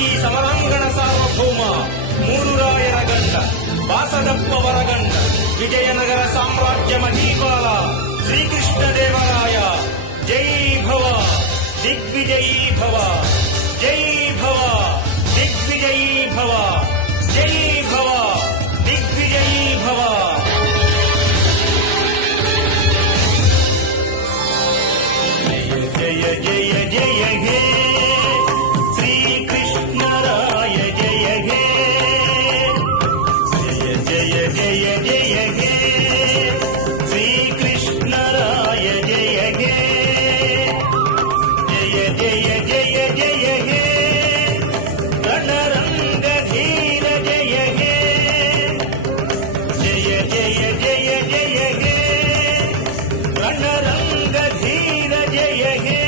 ಶ್ರೀ ಸಮರಾಂಗಣ ಸಾರ್ವಭೌಮ ಮೂರುರಾಯರಗಂಡ ವಾಸದಪ್ಪ ವರಗಂಡ ವಿಜಯನಗರ ಸಾಮ್ರಾಜ್ಯ ಮಹೀಪಾಲ ಶ್ರೀಕೃಷ್ಣ ದೇವರಾಯ ಜೈ ಭವ ದಿಗ್ವಿಜಯೀ ಭವ ಜೈ ಭವ ದಿಗ್ವಿಜಯೀ ಭವ ಜೈ ಭವ ದಿಗ್ವಿಜಯೀ ಭವ. జయ జయ జయ హే శ్రీకృష్ణరాయ జయ హే జయ జయ జయ జయ హే శ్రీకృష్ణరాయ జయ హే జయ జయ జయ జయ హే రణరంగధీర జయ హే జయ జయ జయ జయ హే రణరంగధీర జయ హే.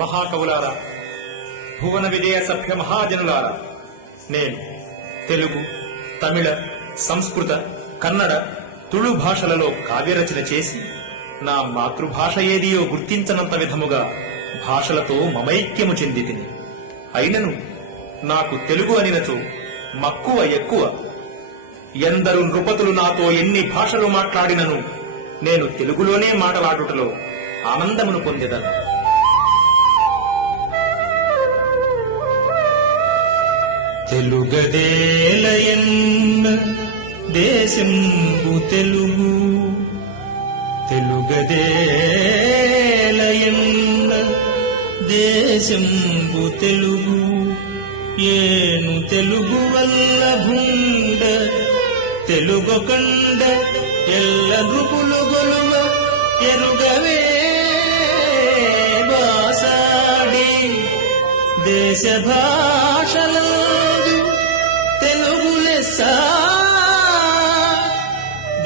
మహాకవులారా, భువన విజయ సభ్య మహాజనులారా, నేను తెలుగు, తమిళ, సంస్కృత, కన్నడ, తుళు భాషలలో కావ్యరచన చేసి నా మాతృభాష ఏదియో గుర్తించనంత విధముగా భాషలతో మమైక్యము చెంది తిని. అయినను నాకు తెలుగు అనినచో మక్కువ ఎక్కువ. ఎందరు నృపతులు నాతో ఎన్ని భాషలు మాట్లాడినను నేను తెలుగులోనే మాటలాడుటలో ఆనందమును పొందెదను. తెలుగదేలయన్న దేశంబు తెలుగు, తెలుగదేలయన్న దేశంబు తెలుగు, ఏను తెలుగు వల్ల భుండ తెలుగొకండ ఎల్ల నృపులు గొలువ ఎరుగవే బాసాడి దేశ భాషలందు తెలుగు లెస్స,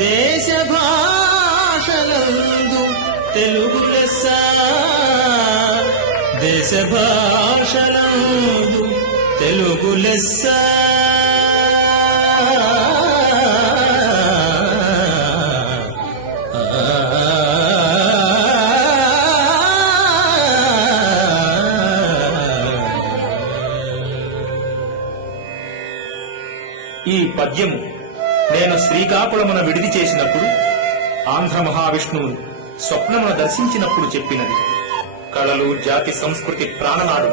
దేశ భాషలందు తెలుగు లెస్స, దేశ భాషలందు తెలుగు లెస్స. ఈ పద్యము నేను శ్రీకాకుళమున విడిది చేసినప్పుడు ఆంధ్ర మహావిష్ణువును స్వప్నమున దర్శించినప్పుడు చెప్పినది. కళలు జాతి సంస్కృతి ప్రాణనాడు,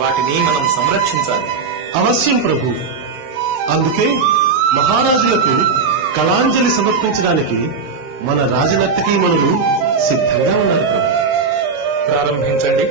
వాటిని మనం సంరక్షించాలి. అవశ్యం ప్రభు. అందుకే మహారాజులకు కళాంజలి సమర్పించడానికి మన రాజనర్తకీమణులు సిద్ధంగా ఉన్నారు ప్రభు. ప్రారంభించండి.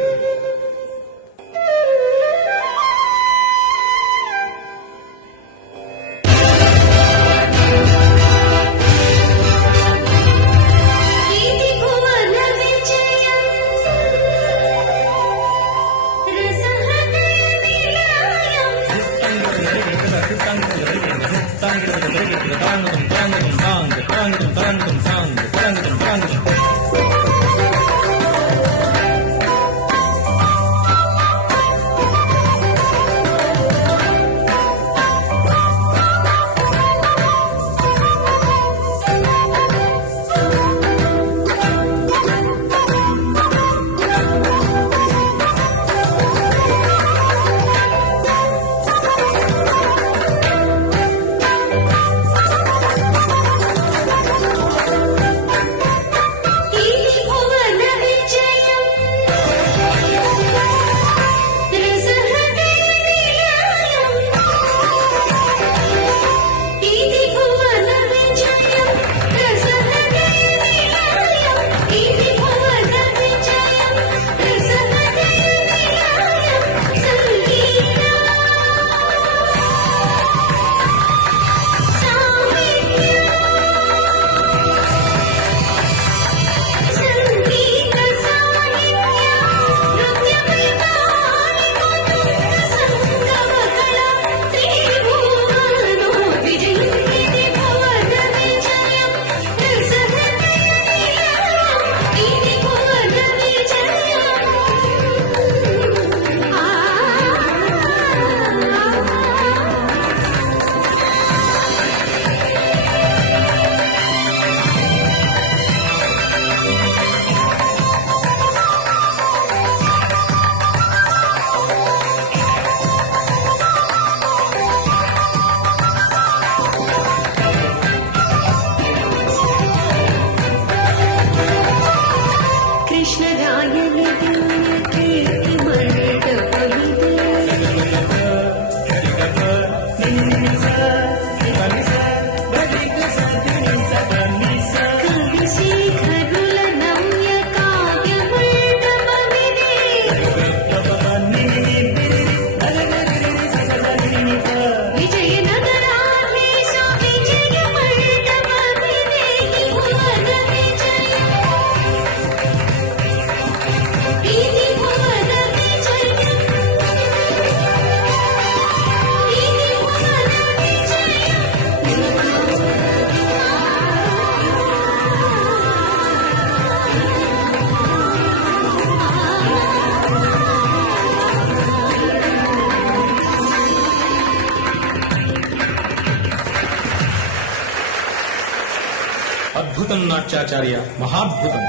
అద్భుతం నాట్యాచార్య, మహాద్భుతం.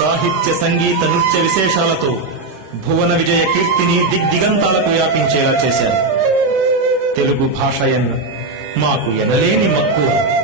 సాహిత్య సంగీత నృత్య విశేషాలతో భువన విజయ కీర్తిని దిగ్దిగంతాలకు వ్యాపించేలా చేశారు. తెలుగు భాష ఎన్న మాకు ఎనలేని మక్కువ.